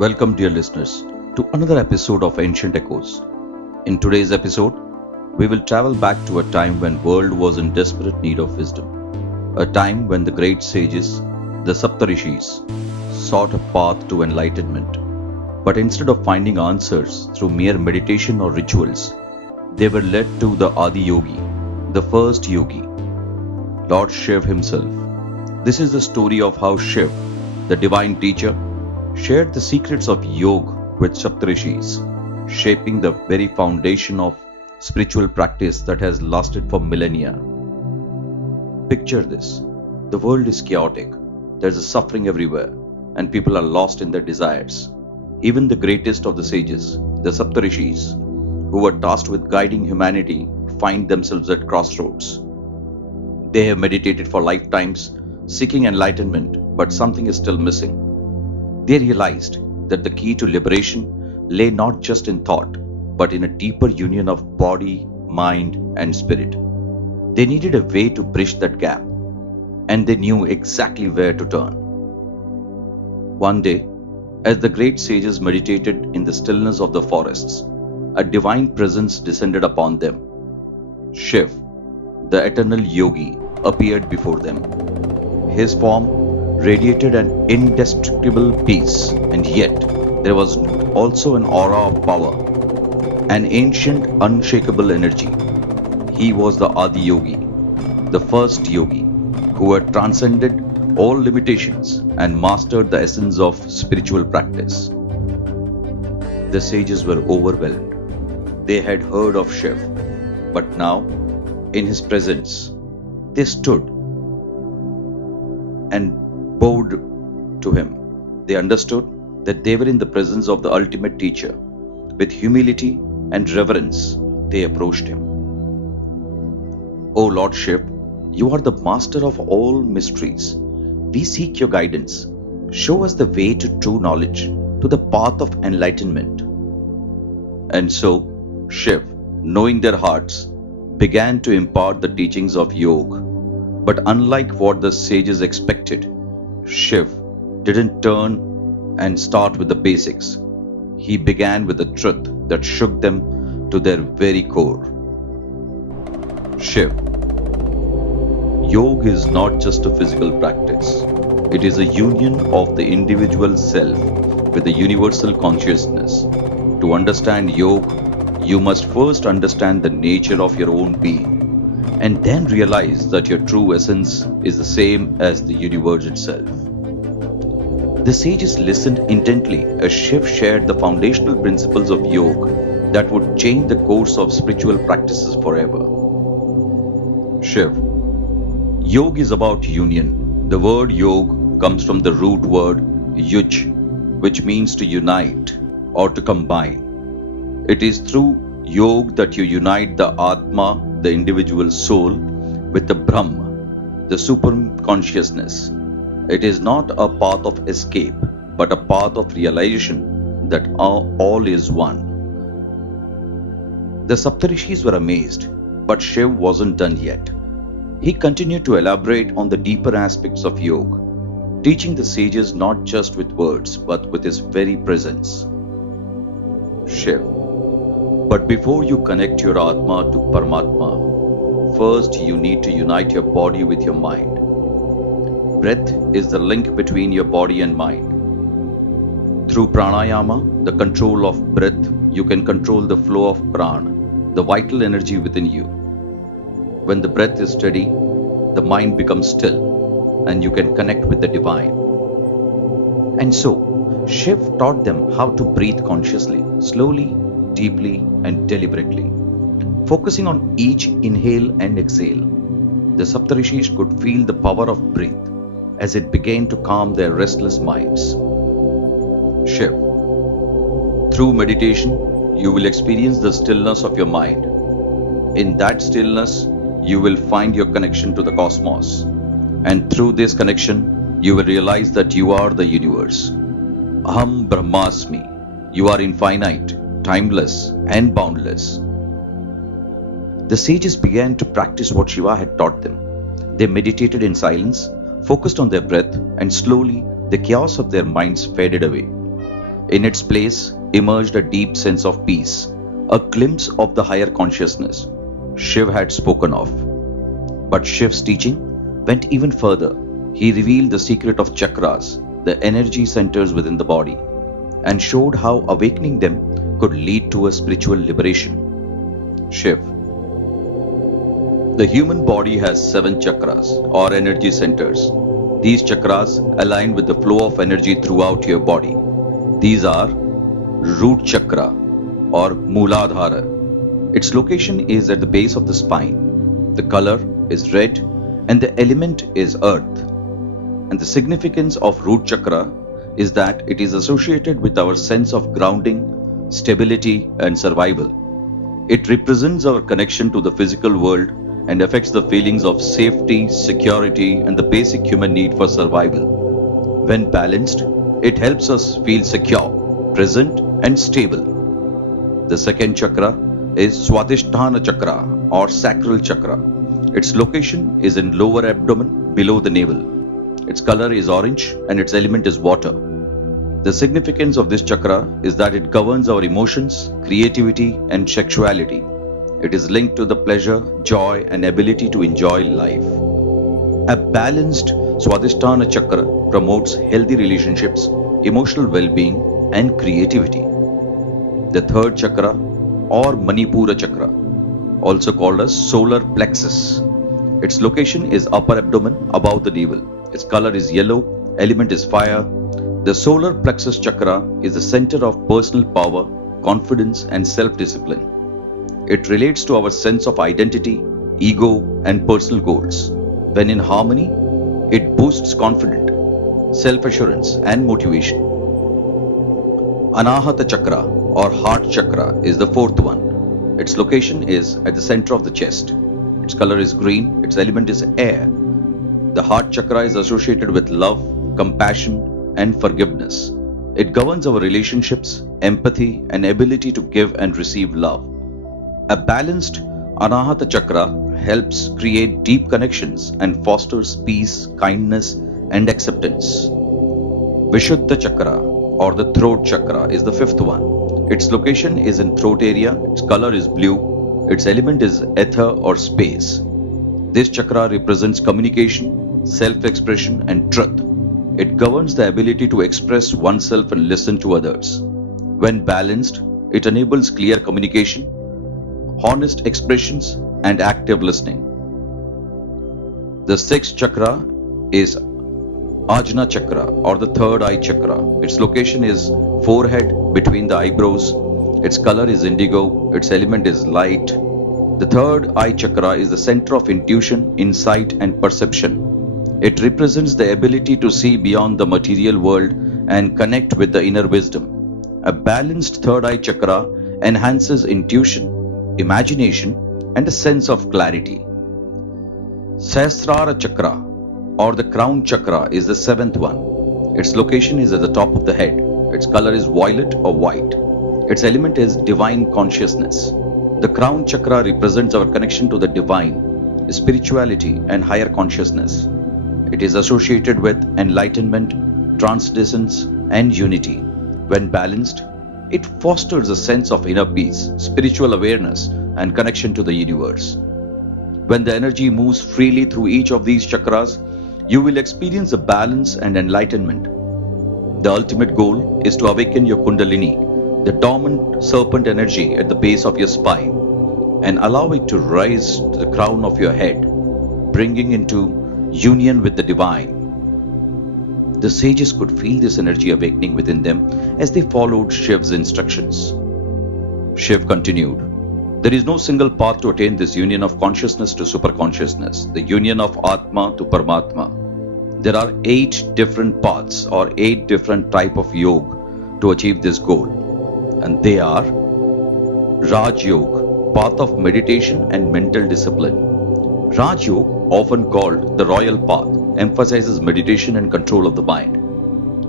Welcome, dear listeners, to another episode of Ancient Echoes. In today's episode, we will travel back to a time when world was in desperate need of wisdom. A time when the great sages, the Saptarishis, sought a path to enlightenment. But instead of finding answers through mere meditation or rituals, they were led to the Adi Yogi, the first yogi, Lord Shiv himself. This is the story of how Shiv, the divine teacher, shared the secrets of yoga with Saptarishis, shaping the very foundation of spiritual practice that has lasted for millennia. Picture this: the world is chaotic, there's a suffering everywhere, and people are lost in their desires. Even the greatest of the sages, the Saptarishis, who were tasked with guiding humanity, find themselves at crossroads. They have meditated for lifetimes, seeking enlightenment, but something is still missing. They realized that the key to liberation lay not just in thought, but in a deeper union of body, mind, and spirit. They needed a way to bridge that gap, and they knew exactly where to turn. One day, as the great sages meditated in the stillness of the forests, a divine presence descended upon them. Shiv, the eternal yogi, appeared before them. His form radiated an indestructible peace, and yet there was also an aura of power, an ancient, unshakable energy. He was the Adi Yogi, the first yogi, who had transcended all limitations and mastered the essence of spiritual practice. The sages were overwhelmed. They had heard of Shiv, but now, in his presence, they stood and bowed to him. They understood that they were in the presence of the ultimate teacher. With humility and reverence, they approached him. O Lord Shiv, you are the master of all mysteries. We seek your guidance. Show us the way to true knowledge, to the path of enlightenment. And so, Shiv, knowing their hearts, began to impart the teachings of yoga. But unlike what the sages expected, Shiv didn't turn and start with the basics. He began with the truth that shook them to their very core. Shiv, yoga is not just a physical practice. It is a union of the individual self with the universal consciousness. To understand yoga, you must first understand the nature of your own being, and then realize that your true essence is the same as the universe itself. The sages listened intently as Shiv shared the foundational principles of yoga that would change the course of spiritual practices forever. Shiv, yoga is about union. The word yoga comes from the root word yuj, which means to unite or to combine. It is through yoga that you unite the Atma, the individual soul, with the Brahma, the supreme consciousness. It is not a path of escape, but a path of realization that all is one. The Saptarishis were amazed, but Shiv wasn't done yet. He continued to elaborate on the deeper aspects of yoga, teaching the sages not just with words, but with his very presence. Shiv, but before you connect your Atma to Paramatma, first you need to unite your body with your mind. Breath is the link between your body and mind. Through pranayama, the control of breath, you can control the flow of prana, the vital energy within you. When the breath is steady, the mind becomes still, and you can connect with the divine. And so, Shiv taught them how to breathe consciously, slowly, deeply, and deliberately. Focusing on each inhale and exhale, the Saptarishis could feel the power of breath as it began to calm their restless minds. Shiv, through meditation, you will experience the stillness of your mind. In that stillness, you will find your connection to the cosmos. And through this connection, you will realize that you are the universe. Aham Brahmasmi. You are infinite, timeless, and boundless. The sages began to practice what Shiva had taught them. They meditated in silence, focused on their breath, and slowly the chaos of their minds faded away. In its place emerged a deep sense of peace, a glimpse of the higher consciousness Shiv had spoken of. But Shiv's teaching went even further. He revealed the secret of chakras, the energy centers within the body, and showed how awakening them could lead to a spiritual liberation. Shiv. The human body has 7 chakras or energy centers. These chakras align with the flow of energy throughout your body. These are root chakra or Mooladhara. Its location is at the base of the spine. The color is red and the element is earth. And the significance of root chakra is that it is associated with our sense of grounding, stability, and survival. It represents our connection to the physical world and affects the feelings of safety, security, and the basic human need for survival. When balanced, it helps us feel secure, present, and stable. The second chakra is Swadhisthana chakra or sacral chakra. Its location is in lower abdomen below the navel. Its color is orange and its element is water. The significance of this chakra is that it governs our emotions, creativity, and sexuality. It is linked to the pleasure, joy, and ability to enjoy life. A balanced Swadhisthana chakra promotes healthy relationships, emotional well-being, and creativity. The third chakra or Manipura chakra, also called as solar plexus. Its location is upper abdomen above the navel. Its color is yellow, element is fire. The solar plexus chakra is the center of personal power, confidence, and self-discipline. It relates to our sense of identity, ego, and personal goals. When in harmony, it boosts confidence, self-assurance, and motivation. Anahata chakra or heart chakra is the fourth one. Its location is at the center of the chest. Its color is green, its element is air. The heart chakra is associated with love, compassion, and forgiveness. It governs our relationships, empathy, and ability to give and receive love. A balanced Anahata chakra helps create deep connections and fosters peace, kindness, and acceptance. Vishuddha chakra or the throat chakra is the fifth one. Its location is in throat area, its color is blue, its element is ether or space. This chakra represents communication, self-expression, and truth. It governs the ability to express oneself and listen to others. When balanced, it enables clear communication, honest expressions, and active listening. The sixth chakra is Ajna chakra or the third eye chakra. Its location is forehead between the eyebrows. Its color is indigo. Its element is light. The third eye chakra is the center of intuition, insight, and perception. It represents the ability to see beyond the material world and connect with the inner wisdom. A balanced third eye chakra enhances intuition, imagination, and a sense of clarity. Sahasrara chakra or the crown chakra is the seventh one. Its location is at the top of the head. Its color is violet or white. Its element is divine consciousness. The crown chakra represents our connection to the divine, spirituality, and higher consciousness. It is associated with enlightenment, transcendence, and unity. When balanced, it fosters a sense of inner peace, spiritual awareness, and connection to the universe. When the energy moves freely through each of these chakras, you will experience a balance and enlightenment. The ultimate goal is to awaken your Kundalini, the dormant serpent energy at the base of your spine, and allow it to rise to the crown of your head, bringing into union with the divine. The sages could feel this energy awakening within them as they followed Shiv's instructions. Shiv continued, "There is no single path to attain this union of consciousness to superconsciousness, the union of Atma to Paramatma. There are 8 different paths or 8 different types of yoga to achieve this goal. And they are Raj Yoga, path of meditation and mental discipline. Raj Yoga, often called the royal path, emphasizes meditation and control of the mind.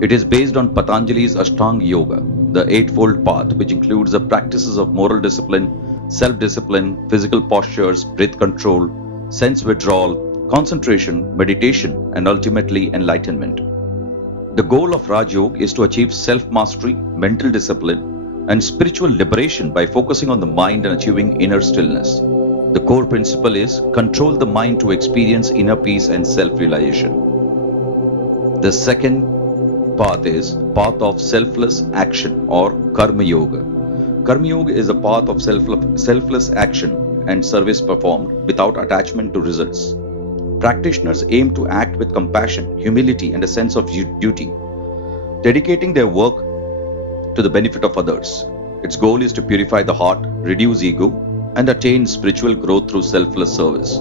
It is based on Patanjali's Ashtanga Yoga, the eightfold path, which includes the practices of moral discipline, self-discipline, physical postures, breath control, sense withdrawal, concentration, meditation, and ultimately enlightenment. The goal of Raj Yoga is to achieve self-mastery, mental discipline, and spiritual liberation by focusing on the mind and achieving inner stillness. The core principle is control the mind to experience inner peace and self-realization. The second path is path of selfless action or Karma Yoga. Karma Yoga is a path of selfless action and service performed without attachment to results. Practitioners aim to act with compassion, humility, and a sense of duty, dedicating their work to the benefit of others. Its goal is to purify the heart, reduce ego, and attain spiritual growth through selfless service.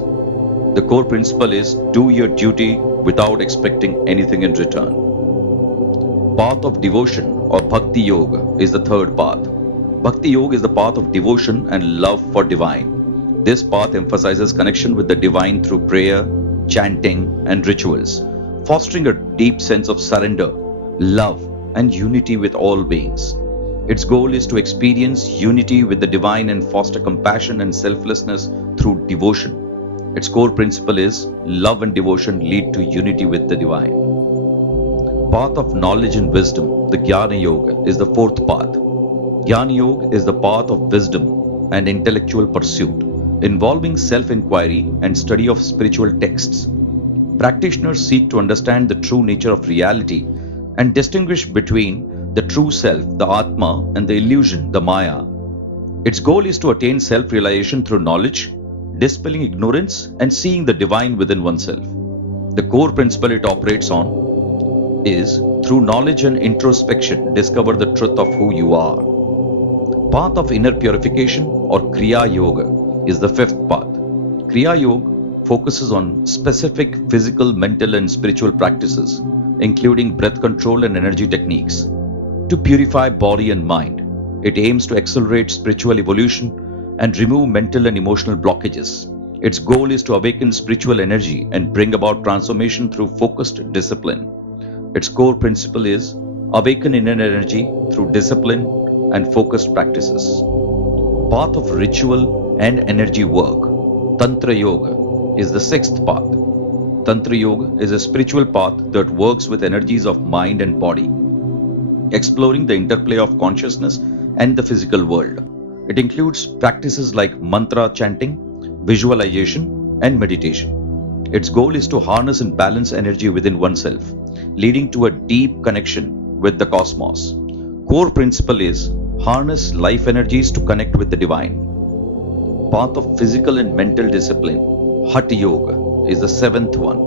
The core principle is do your duty without expecting anything in return. Path of devotion or Bhakti Yoga is the third path. Bhakti Yoga is the path of devotion and love for divine. This path emphasizes connection with the divine through prayer, chanting, and rituals, fostering a deep sense of surrender, love, and unity with all beings. Its goal is to experience unity with the divine and foster compassion and selflessness through devotion. Its core principle is love and devotion lead to unity with the divine. Path of knowledge and wisdom, the Jnana Yoga, is the fourth path. Jnana Yoga is the path of wisdom and intellectual pursuit, involving self-inquiry and study of spiritual texts. Practitioners seek to understand the true nature of reality and distinguish between the true self, the Atma, and the illusion, the Maya. Its goal is to attain self-realization through knowledge, dispelling ignorance, and seeing the divine within oneself. The core principle it operates on is through knowledge and introspection, discover the truth of who you are. Path of inner purification or Kriya Yoga is the fifth path. Kriya Yoga focuses on specific physical, mental, and spiritual practices, including breath control and energy techniques, to purify body and mind. It aims to accelerate spiritual evolution and remove mental and emotional blockages. Its goal is to awaken spiritual energy and bring about transformation through focused discipline. Its core principle is awaken inner energy through discipline and focused practices. Path of ritual and energy work, Tantra Yoga, is the sixth path. Tantra Yoga is a spiritual path that works with energies of mind and body, exploring the interplay of consciousness and the physical world. It includes practices like mantra chanting, visualization, and meditation. Its goal is to harness and balance energy within oneself, leading to a deep connection with the cosmos. Core principle is harness life energies to connect with the divine. Path of physical and mental discipline, Hatha Yoga, is the seventh one.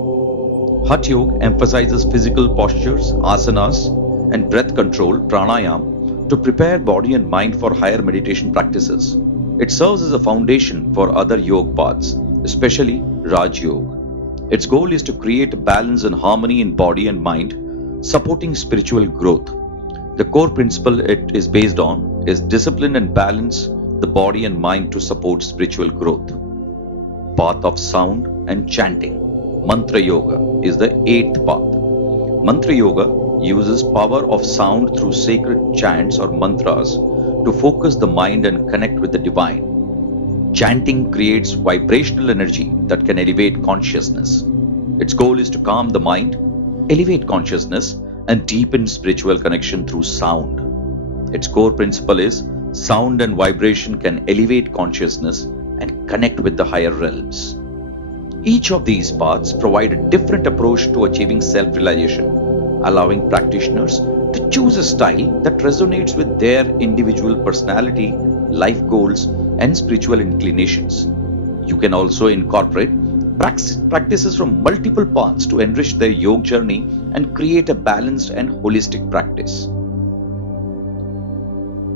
Hatha Yoga emphasizes physical postures, asanas, and breath control, pranayam, to prepare body and mind for higher meditation practices. It serves as a foundation for other yoga paths, especially Raj Yoga. Its goal is to create balance and harmony in body and mind, supporting spiritual growth. The core principle it is based on is discipline and balance the body and mind to support spiritual growth. Path of sound and chanting, Mantra Yoga, is the eighth path. Mantra Yoga uses power of sound through sacred chants or mantras to focus the mind and connect with the divine. Chanting creates vibrational energy that can elevate consciousness. Its goal is to calm the mind, elevate consciousness, and deepen spiritual connection through sound. Its core principle is sound and vibration can elevate consciousness and connect with the higher realms. Each of these paths provide a different approach to achieving self-realization, allowing practitioners to choose a style that resonates with their individual personality, life goals, and spiritual inclinations. You can also incorporate practices from multiple paths to enrich their yoga journey and create a balanced and holistic practice.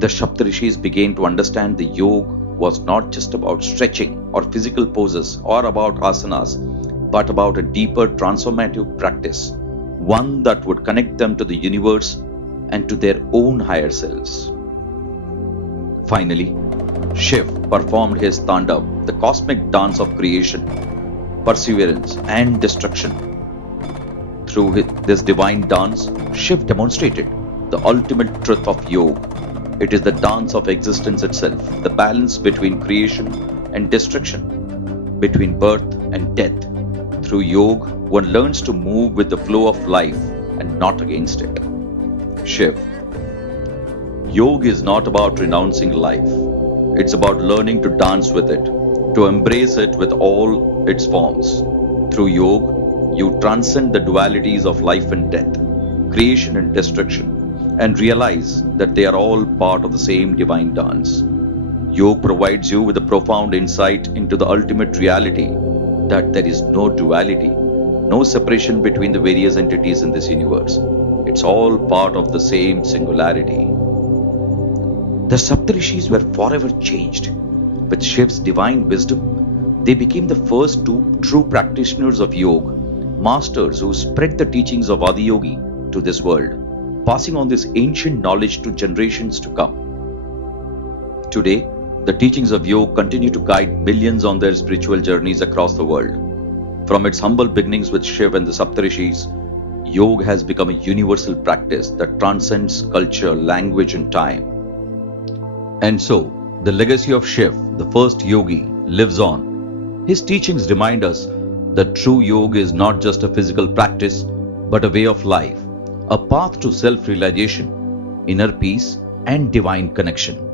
The Saptarishis began to understand the yoga was not just about stretching or physical poses or about asanas, but about a deeper transformative practice, one that would connect them to the universe and to their own higher selves. Finally, Shiva performed his Tandav, the cosmic dance of creation, perseverance, and destruction. Through this divine dance, Shiva demonstrated the ultimate truth of yoga. It is the dance of existence itself, the balance between creation and destruction, between birth and death. Through yoga, one learns to move with the flow of life and and not against it. Shiv. Yoga is not about renouncing life. It's about learning to dance with it, to embrace it with all its forms. Through yoga, you transcend the dualities of life and death, creation and destruction, and realize that they are all part of the same divine dance. Yoga provides you with a profound insight into the ultimate reality that there is no duality, no separation between the various entities in this universe. It's all part of the same singularity. The Saptarishis were forever changed. With Shiv's divine wisdom, they became the first two true practitioners of yoga, masters who spread the teachings of Adi Yogi to this world, passing on this ancient knowledge to generations to come. Today, the teachings of yoga continue to guide millions on their spiritual journeys across the world. From its humble beginnings with Shiv and the Saptarishis, yoga has become a universal practice that transcends culture, language, and time. And so, the legacy of Shiv, the first yogi, lives on. His teachings remind us that true yoga is not just a physical practice, but a way of life, a path to self-realization, inner peace, and divine connection.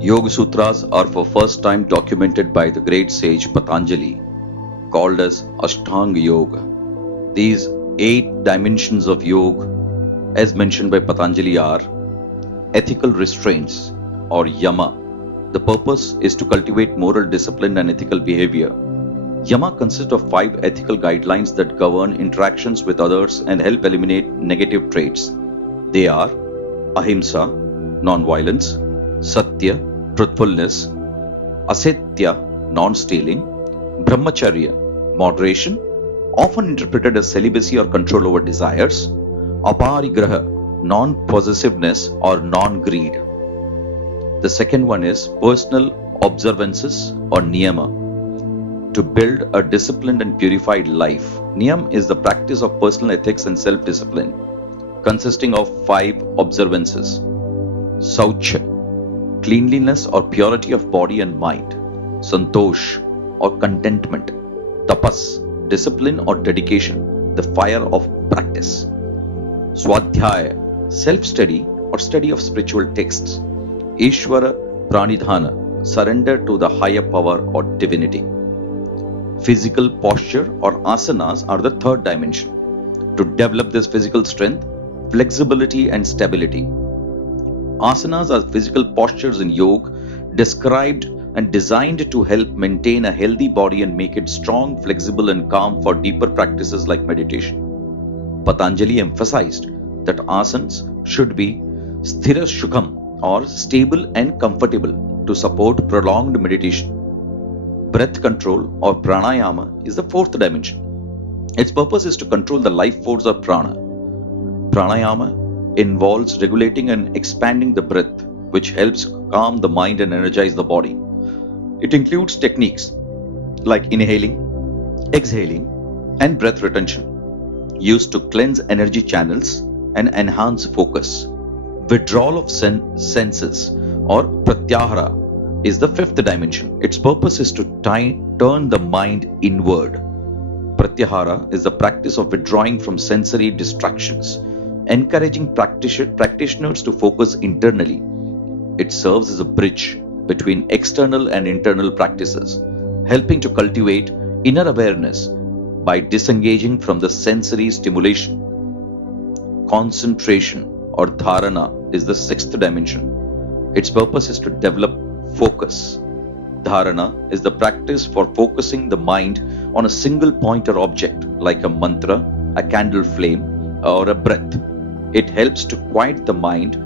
Yoga Sutras are for first time documented by the great sage Patanjali, called as Ashtanga Yoga. These 8 dimensions of yoga, as mentioned by Patanjali, are ethical restraints or yama. The purpose is to cultivate moral discipline and ethical behavior. Yama consists of 5 ethical guidelines that govern interactions with others and help eliminate negative traits. They are ahimsa, non-violence; satya, truthfulness; asetya, non-stealing; brahmacharya, moderation, often interpreted as celibacy or control over desires; aparigraha, non-possessiveness or non-greed. The second one is personal observances or niyama, to build a disciplined and purified life. Niyam is the practice of personal ethics and self-discipline, consisting of 5 observances: saucha, cleanliness or purity of body and mind; santosh, or contentment; tapas, discipline or dedication, the fire of practice; swadhyaya, self-study or study of spiritual texts; ishvara pranidhana, surrender to the higher power or divinity. Physical posture or asanas are the third dimension, to develop this physical strength, flexibility, and stability. Asanas are physical postures in yoga described and designed to help maintain a healthy body and make it strong, flexible, and calm for deeper practices like meditation. Patanjali emphasized that asanas should be sthira shukham, or stable and comfortable, to support prolonged meditation. Breath control or pranayama is the fourth dimension. Its purpose is to control the life force of prana. Pranayama involves regulating and expanding the breath, which helps calm the mind and energize the body. It includes techniques like inhaling, exhaling, and breath retention, used to cleanse energy channels and enhance focus. Withdrawal of senses or pratyahara is the fifth dimension. Its purpose is to turn the mind inward. Pratyahara is the practice of withdrawing from sensory distractions, encouraging practitioners to focus internally. It serves as a bridge between external and internal practices, helping to cultivate inner awareness by disengaging from the sensory stimulation. Concentration or dharana is the sixth dimension. Its purpose is to develop focus. Dharana is the practice for focusing the mind on a single point or object, like a mantra, a candle flame, or a breath. It helps to quiet the mind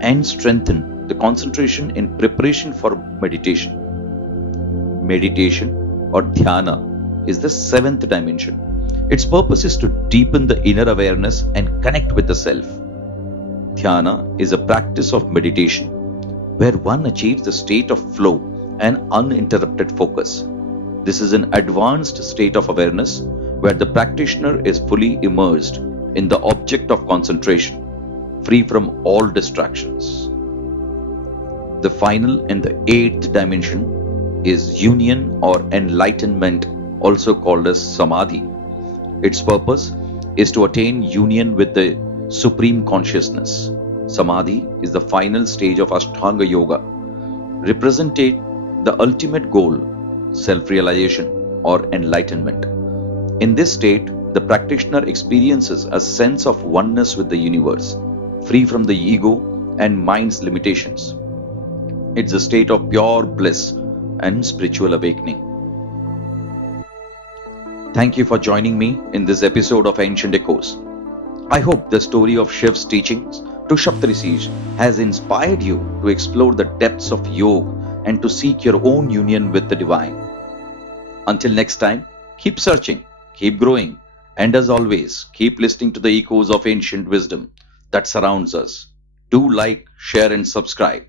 and strengthen the concentration in preparation for meditation. Meditation or dhyana is the seventh dimension. Its purpose is to deepen the inner awareness and connect with the self. Dhyana is a practice of meditation where one achieves the state of flow and uninterrupted focus. This is an advanced state of awareness where the practitioner is fully immersed in the object of concentration, free from all distractions. The final and the eighth dimension is union or enlightenment, also called as samadhi. Its purpose is to attain union with the Supreme Consciousness. Samadhi is the final stage of Ashtanga Yoga, represented the ultimate goal, self realization or enlightenment. In this state, the practitioner experiences a sense of oneness with the universe, free from the ego and mind's limitations. It's a state of pure bliss and spiritual awakening. Thank you for joining me in this episode of Ancient Echoes. I hope the story of Shiv's teachings to Saptarishis has inspired you to explore the depths of yoga and to seek your own union with the divine. Until next time, keep searching, keep growing, and as always, keep listening to the echoes of ancient wisdom that surrounds us. Do like, share, and subscribe.